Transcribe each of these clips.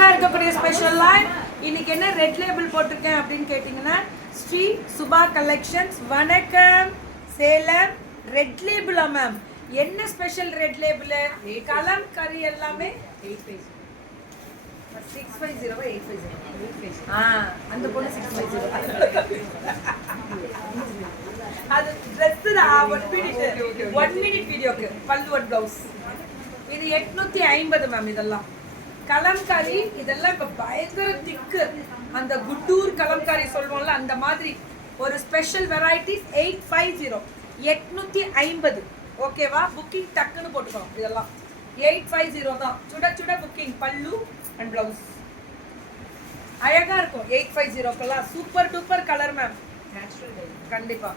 சூப்பரா இருக்கக்கூடிய special line. இன்னைக்கு என்ன ரெட் லேபிள் போட்டிருக்கேன் அப்படின்னு கேட்டிங்கன்னா ஸ்ரீ சுபா கலெக்ஷன்ஸ். வணக்கம் சேலம். ரெட் லேபிளா மேம்? என்ன special red label? Kalamkari எல்லாமே 650 அந்த பொண்ணு 650 அது ட்ரெஸ் தான். 1 மினிட் வீடியோக்கு பல்லு ஒன் ப்ளவுஸ். இது 850 மேம். இதெல்லாம் கலம்காரி. இதெல்லாம் இப்போ பயங்கர திக்கு. அந்த குட்டூர் கலம்காரி சொல்லுவோம்ல அந்த மாதிரி ஒரு ஸ்பெஷல் வெரைட்டிஸ். 850 ஓகேவா? புக்கிங் டக்குன்னு போட்டுக்கோங்க. இதெல்லாம் 850 தான். சுட சுட புக்கிங். பல்லு அண்ட் ப்ளவுஸ் அழகா இருக்கும். 850க்கெல்லாம் super duper colour ma'am. Natural dye. கண்டிப்பா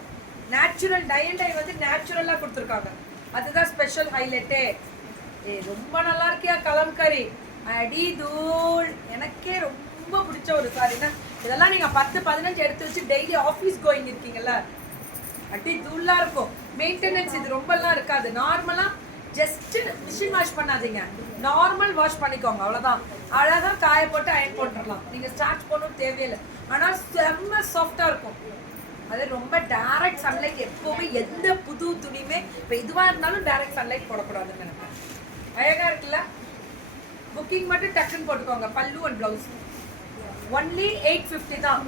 நேச்சுரல் டை அண்ட் டை வந்து நேச்சுரலா கொடுத்துருக்காங்க. அதுதான் ஸ்பெஷல் ஹைலைட்டே. ரொம்ப நல்லா இருக்கியா கலம்கரி? அடி தூள். எனக்கே ரொம்ப பிடிச்ச ஒரு சாரினா இதெல்லாம். நீங்க 10-15 எடுத்து வச்சு டெய்லி ஆஃபீஸ் கோயிங் இருக்கீங்கல்ல, அடி தூளா இருக்கும். மெயின்டெனன்ஸ் இது ரொம்பலாம் இருக்காது. நார்மலா ஜஸ்ட் மிஷின் வாஷ் பண்ணாதீங்க, நார்மல் வாஷ் பண்ணிக்கோங்க, அவ்வளோதான். அழகாக காய போட்டு அயன் போட்டுடலாம். நீங்கள் ஸ்டார்ச் பண்ணவும் தேவையில்லை. ஆனால் செம்ம சாஃப்டாக இருக்கும். அது ரொம்ப டைரக்ட் சன்லைட் எப்போவுமே எந்த புது துணியுமே இப்போ இதுவாக இருந்தாலும் டைரக்ட் சன்லைட் போடக்கூடாதுன்னு நினைப்பேன். அழகாக இருக்குல்ல? புக்கிங் மட்டும் டக்குன்னு போட்டுக்கோங்க. பல்லு அண்ட் ப்ளவுஸ் ஒன்லி 850 தான்.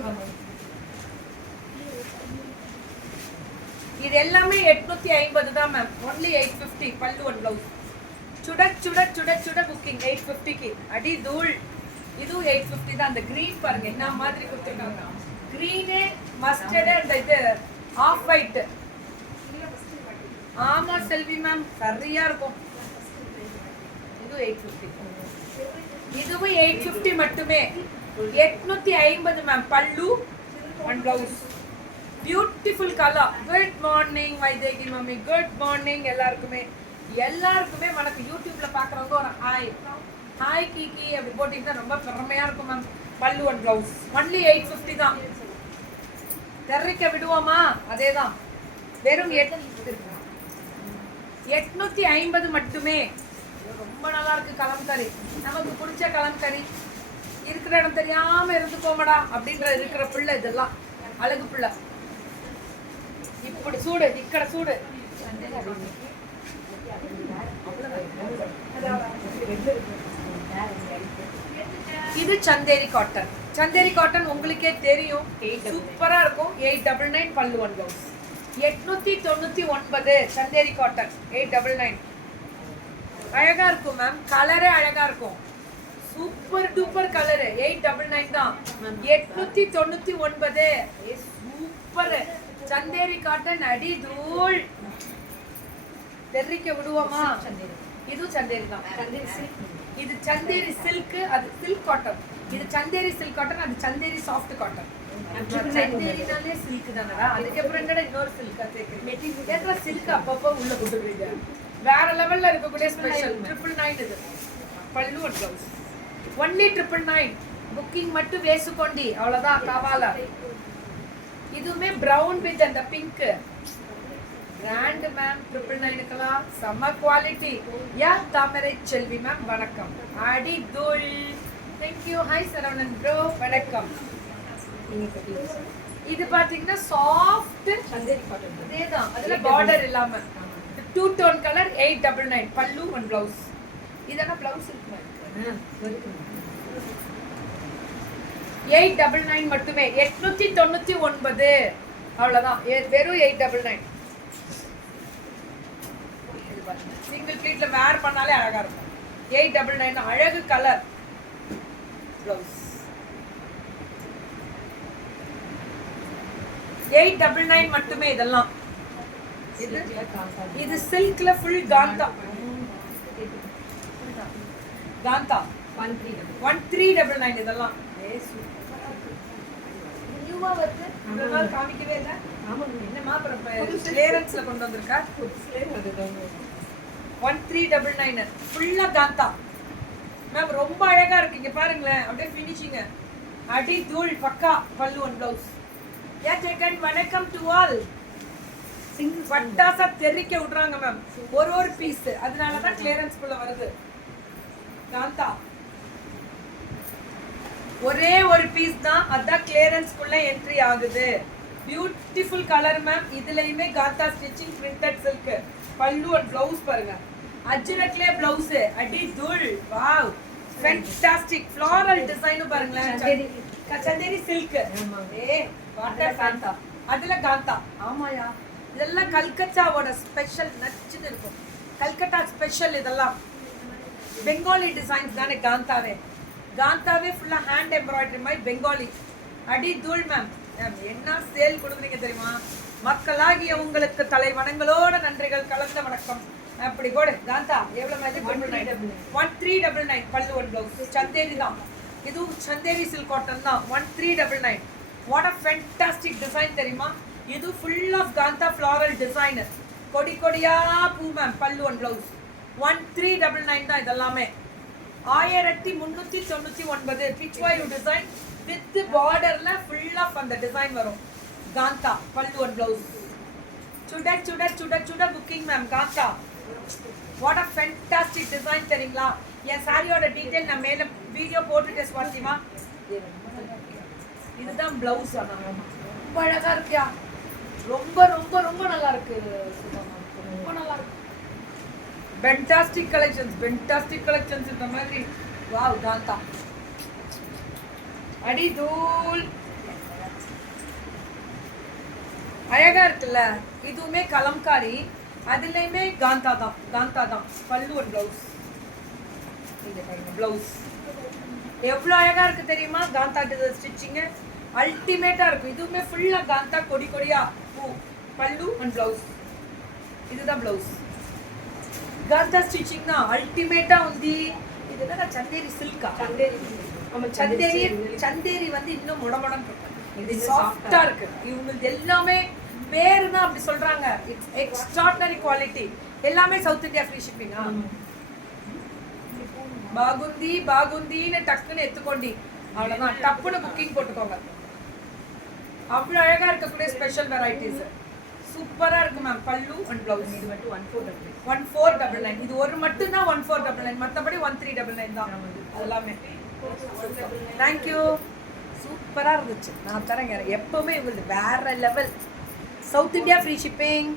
இது எல்லாமே 850 தான் மேம். ஒன்லி 850 பல்லு ஒன் ப்ளவுஸ். சுட சுட சுட சுட புக்கிங் 850க்கு. அடி தூள். இதுவும் 850 தான். அந்த க்ரீன் பாருங்க என்ன மாதிரி கொடுத்துருக்காங்க. க்ரீனு மஸ்டர்டு அந்த இது ஆஃப் ஒயிட். ஆமா செல்வி மேம், சரியா இருக்கும். இதுவும் 850. இதுவும் 850 மட்டுமே. 850 மேம். பல்லு and blouse. Beautiful colour. Good morning Vaidehi mummy. Good morning எல்லாருக்குமே. எல்லாருக்குமே வணக்கம். யூடியூப்ல பாக்குறவங்க ஒரு ஹாய் ஹாய் கீகி அப்படி போட்டிங்கன்னா ரொம்ப பெருமையா இருக்கும் மேம். பல்லு அண்ட் ப்ளவுஸ் ஒன்லி 850 தான். தெரிவிக்க விடுவோமா? அதே தான். வெறும் 850 மட்டுமே. ரொம்ப நல்லா இருக்கு கலம்கரி. நமக்கு பிடிச்ச கலம்கரி. இருக்கிற இடம் தெரியாம இருந்து போமடா அப்படின்ற இருக்கிற பிள்ளை இதெல்லாம். அழகு பிள்ளை. இப்படி சூடு இக்கட சூடு. இது சந்தேரி காட்டன். சந்தேரி காட்டன் உங்களுக்கே தெரியும், சூப்பரா இருக்கும். 899 பல்லு ஒன் ப்ளவுஸ். 899 சந்தேரி காட்டன் 899. அழகா இருக்கும் மேம். கலரே அழகா இருக்கும். Super duper colour. 899 தான். 899. Super Chanderi cotton. அடி தூள். தெரிவிக்க விடுவோமா? இதுவும் சந்தேரி தான். இது சந்தேரி சில்க். அது சில்க் காட்டன். இது சந்தேரி சில்க் காட்டன். அது சந்தேரி சாஃப்ட் காட்டன். சந்தேரினாலே சில்க் தானடா. அதுக்கப்புறம் என்னடா இன்னொரு சில்க் சேர்க்கிறேன். சில்க் அப்பப்போ உள்ள கொடுத்துருவீங்க. வேற லெவல்ல இருக்கக்கூடிய ஸ்பெஷல் 999 இது. பல்லு அண்ட் ப்ளவுஸ் ஒன்லி 999. புக்கிங் மட்டும் வேசுக்கொண்டி அவ்வளவுதான். கவாலா. இதுவுமே பிரவுன் வித் அந்த பிங்க் பிராண்ட் மேம். 999க்கெல்லாம் செம்ம குவாலிட்டி. யா தாமரை செல்வி மேம் வணக்கம். அடி தூள். தேங்க்யூ. ஹாய் சரவணன் ப்ரோ வணக்கம். இது பாத்தீங்கன்னா சாஃப்ட் அதேதான். அதுல பார்டர் இல்லாம 2 டோன் கலர். 899 பல்லு அண்ட் ப்ளவுஸ். இதெல்லாம் ப்ளவுஸ் இருக்கு. 899 மட்டுமே. 899 அவ்வளவுதான். வெறும் 899. சிங்கிள் ப்ளீட்ல வேர் பண்ணாலே அழகா இருக்கும். 899 அழகு கலர் ப்ளவுஸ். 899 மட்டுமே. இதெல்லாம் இது சில்க்ல ஃபுல் காந்தா. காந்தா 1399. இதெல்லாம் நியூவா வருது. இவ்வளவு நாள் காமிக்கவே இல்லை. என்னமா அப்புறம் கிளியரன்ஸ்ல கொண்டு வந்திருக்கா? 1399 ஃபுல்லா காந்தா மேம். ரொம்ப அழகா இருக்கு. இங்க பாருங்களேன் அப்படியே ஃபினிஷிங். அடி தூள் பக்கா. பல்லு ஒன் ப்ளவுஸ். வணக்கம் டு ஆல். பட்டாசா தெரிக்க விடுறாங்க மேம். ஒரு பீஸ். அதனாலதான் கிளியரன்ஸ் குள்ள வருது. காந்தா ஒரே ஒரு பீஸ் தான், அதான் கிளியரன்ஸ்க்குள்ள என்ட்ரி ஆகுது. Beautiful colour ma'am. இதுலயுமே காந்தா ஸ்டிச்சிங் பிரிண்டட் சில்க். பல்லு அண்ட் பிளவுஸ் பாருங்க, அஜ்ரக்லே பிளவுஸ். அடி தூள். Wow, fantastic. ஃப்ளாரல் டிசைன் பாருங்களேன். சந்தேரி சில்க். வாட்டர் காந்தா, அதுல காந்தா. ஆமாயா, இதெல்லாம் கல்கத்தாவோட ஸ்பெஷல். நச்சுன்னு இருக்கும், கல்கத்தா ஸ்பெஷல். இதெல்லாம் பெங்காலி டிசைன்ஸ் தானே காந்தாவே. காந்தாவே ஃபுல்லா ஹேண்ட் எம்ப்ராய்டரி மாதிரி பெங்காலி. அடி தூள் மேம். என்ன சேல் கொடுக்குறீங்க தெரியுமா? மக்களாகிய உங்களுக்கு தலை வணங்களோட நன்றிகள் கலந்த வணக்கம். அப்படி போடு. காந்தா எவ்வளவு மாதிரி? 1399. பல்லு ஒன் பிளவுஸ். சந்தேரி தான், இதுவும் சந்தேரி சில்க் காட்டன் தான். 1399. வாட் அ ஃபேண்டாஸ்டிக் டிசைன் தெரியுமா? இது full of kantha floral design. கொடி கொடியா பூ மேம். பல்லு ஒன் பிளவுஸ். 1399 தான் இதெல்லாமே. 1399 பிச்வாயு டிசைன் வித் பார்டர்ல ஃபுல் ஆஃப் அந்த டிசைன் வரும். Kantha pallu one blouse. சுட சுட சுட சுட booking ma'am. Kantha what a fantastic design தெரியுங்களா? என் சாரியோட டீடைல் நான் மேல வீடியோ போட்டுட்டு ஸ்வாதிமா. இதுதான் பிளவுஸ். ரொம்ப அழகா இருக்கியா? ரொம்ப ரொம்ப ரொம்ப நல்லா இருக்கு. ரொம்ப நல்லா இருக்கு. Fantastic collections, fantastic collections. இந்த மாதிரி வாவ். காந்தா அடி தூள். அழகா இருக்குல்ல? இதுவுமே கலம்காரி, அதுலயுமே காந்தா தான். காந்தா தான். பல்லு ஒரு பிளவுஸ். பிளவுஸ் எவ்வளவு அழகா இருக்கு தெரியுமா? காந்தா ஸ்டிச்சிங் அல்டிமேட்டா இருக்கும். இதுவுமே ஃபுல்லா காந்தா கொடி கொடியா பூ. பல்லு அண்ட் பிளவுஸ். இதுதான் பிளவுஸ். காந்தா ஸ்டிச்சிங் தான் அல்டிமேட்டா ఉంది. இது என்ன? சந்தேரி சில்கா? சந்தேரி. சந்தேரி வந்து இன்னும் முடமுடன்னு இருக்கும். இது சாஃப்டா இருக்கு. இவங்களுக்கு எல்லாமே பேரு தான் அப்படி சொல்றாங்க. It's extraordinary quality. எல்லாமே சவுத் இந்தியா ஃப்ரீ ஷிப்பிங்கா? பாகுந்தி பாகுந்தின்னு டக்குன்னு எத்துக்கொண்டி, அவ்வளவுதான். டப்புன்னு புக்கிங் போட்டுக்கோங்க. அவ்வளவு அழகா இருக்கக்கூடிய ஸ்பெஷல் வெரைட்டிஸ். சூப்பரா இருக்கு மேம். பல்லு அண்ட் பிளவுஸ். இது மட்டும் 1499. இது ஒரு மட்டும் தான் 1499. மற்றபடி 1399 தான் எல்லாமே. தேங்க்யூ. சூப்பரா இருந்துச்சு. நான் தரேங்க. எப்பவுமே இவங்களுக்கு வேற level. South India free shipping.